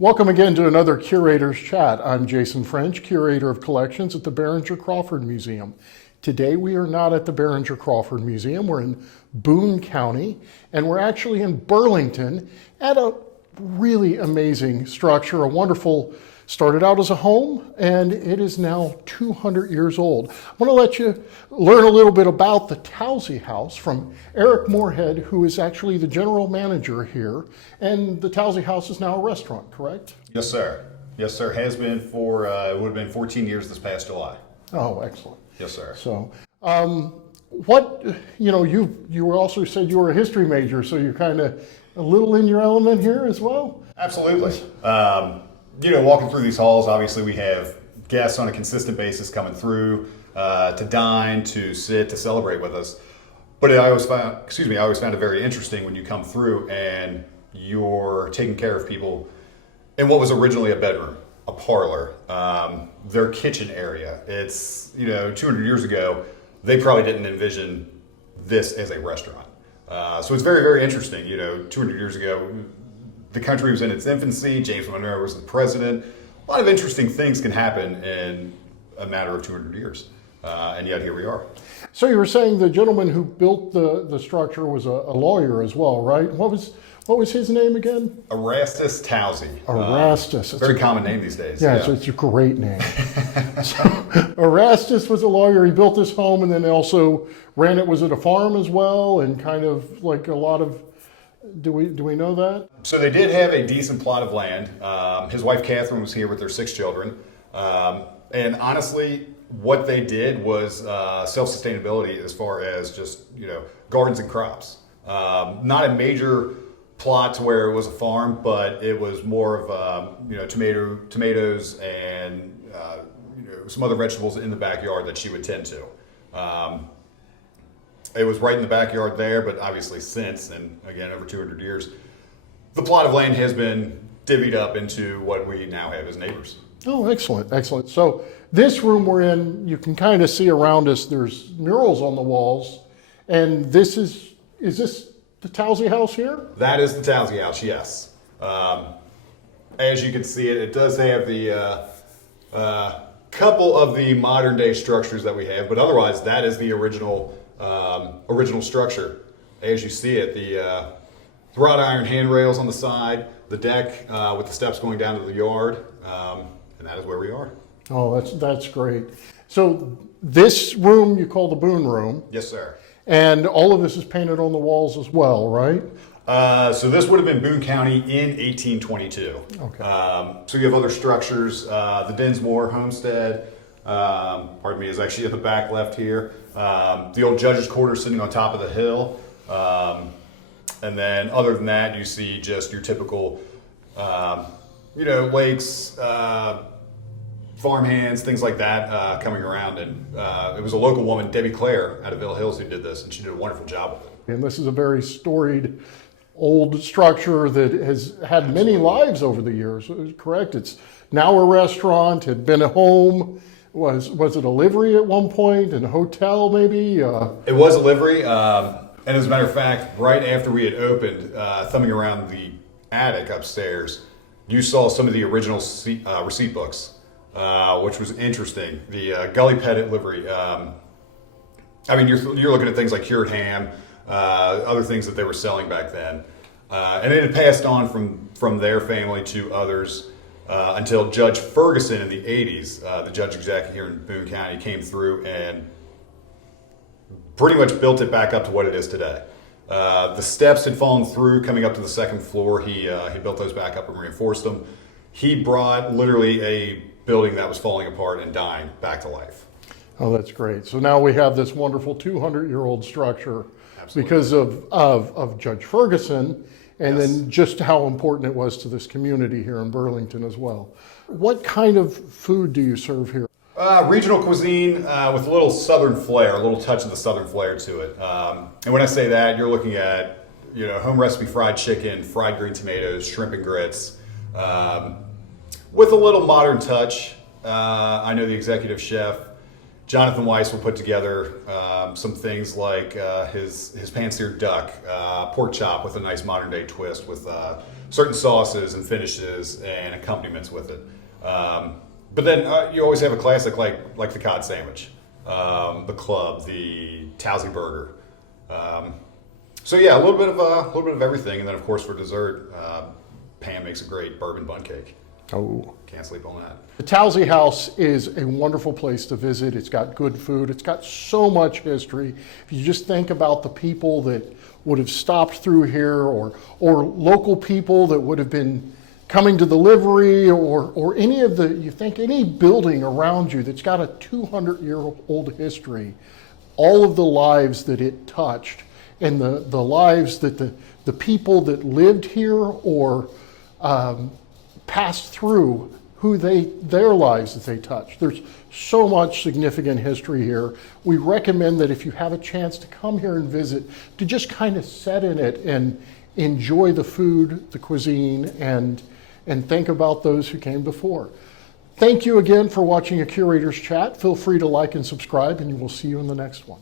Welcome again to another Curator's Chat. I'm Jason French, Curator of Collections at the Behringer-Crawford Museum. Today we are not at the Behringer-Crawford Museum. We're in Boone County, and we're actually in Burlington at a really amazing structure, a wonderful, started out as a home, and it is now 200 years old. I want to let you learn a little bit about the Tousey House from Eric Morehead, who is actually the General Manager here. And the Tousey House is now a restaurant, correct? Yes, sir. Yes, sir. Has been for, it would have been 14 years this past July. Oh, excellent. Yes, sir. So, you also said you were a history major, so you're kind of a little in your element here as well? Absolutely. Walking through these halls, obviously we have guests on a consistent basis coming through to dine, to sit, to celebrate with us. But I always found it very interesting when you come through and you're taking care of people in what was originally a bedroom, a parlor, their kitchen area. It's, 200 years ago, they probably didn't envision this as a restaurant. So it's very, very interesting. 200 years ago, the country was in its infancy. James Monroe was the president. A lot of interesting things can happen in a matter of 200 years. And yet here we are. So you were saying the gentleman who built the structure was a lawyer as well, right? What was his name again? Erastus Tousey. Erastus. Very common name these days. Yeah, so it's a great name. So, Erastus was a lawyer. He built this home and then also ran it. Was it a farm as well? And kind of like a lot of, do we know that? So they did have a decent plot of land. His wife Catherine was here with their 6 children. And honestly, what they did was self-sustainability as far as just, gardens and crops. Not a major plot to where it was a farm, but it was more of, tomatoes and, some other vegetables in the backyard that she would tend to. It was right in the backyard there, but obviously since, and again, over 200 years, the plot of land has been divvied up into what we now have as neighbors. Oh, excellent, excellent. So this room we're in, you can kind of see around us, there's murals on the walls, and is this the Tousey House here? That is the Tousey House, yes. As you can see, it does have the couple of the modern day structures that we have, but otherwise that is the original structure. As you see it, the wrought iron handrails on the side, the deck with the steps going down to the yard, and that is where we are. Oh, that's great. So this room you call the Boone Room. Yes, sir. And all of this is painted on the walls as well, right? So this would have been Boone County in 1822. Okay. So you have other structures. The Dinsmore Homestead, is actually at the back left here. The old judge's quarters sitting on top of the hill. And then other than that, you see just your typical, lakes, farmhands, things like that coming around. And it was a local woman, Debbie Clare, out of Ville Hills, who did this, and she did a wonderful job with it. And this is a very storied old structure that has had many lives over the years, correct? It's now a restaurant, had been a home. Was it a livery at one point, and a hotel maybe? It was a livery, and as a matter of fact, right after we had opened, thumbing around the attic upstairs, you saw some of the original receipt books, which was interesting. The Gully Pettit livery. You're looking at things like cured ham, other things that they were selling back then, and it had passed on from their family to others. Until Judge Ferguson in the 80s, the judge executive here in Boone County, came through and pretty much built it back up to what it is today. The steps had fallen through coming up to the 2nd floor. He built those back up and reinforced them. He brought literally a building that was falling apart and dying back to life. Oh, that's great. So now we have this wonderful 200-year-old structure. Absolutely. Because of Judge Ferguson. And yes. Then just how important it was to this community here in Burlington as well. What kind of food do you serve here? Regional cuisine with a little southern flair, a little touch of the southern flair to it. And when I say that, you're looking at home recipe fried chicken, fried green tomatoes, shrimp and grits, with a little modern touch. I know the executive chef Jonathan Weiss will put together some things like his pan-seared duck, pork chop with a nice modern day twist with certain sauces and finishes and accompaniments with it. But then you always have a classic like the cod sandwich, the club, the Tousey burger. So yeah, a little bit of everything, and then of course for dessert, Pam makes a great bourbon bun cake. Oh. Can't sleep on that. The Tousey House is a wonderful place to visit. It's got good food. It's got so much history. If you just think about the people that would have stopped through here, or local people that would have been coming to the livery, or you think any building around you that's got a 200-year-old history, all of the lives that it touched, and the lives that the people that lived here or passed through, their lives that they touched. There's so much significant history here. We recommend that if you have a chance to come here and visit, to just kind of set in it and enjoy the food, the cuisine, and think about those who came before. Thank you again for watching a Curator's Chat. Feel free to like and subscribe, and we'll see you in the next one.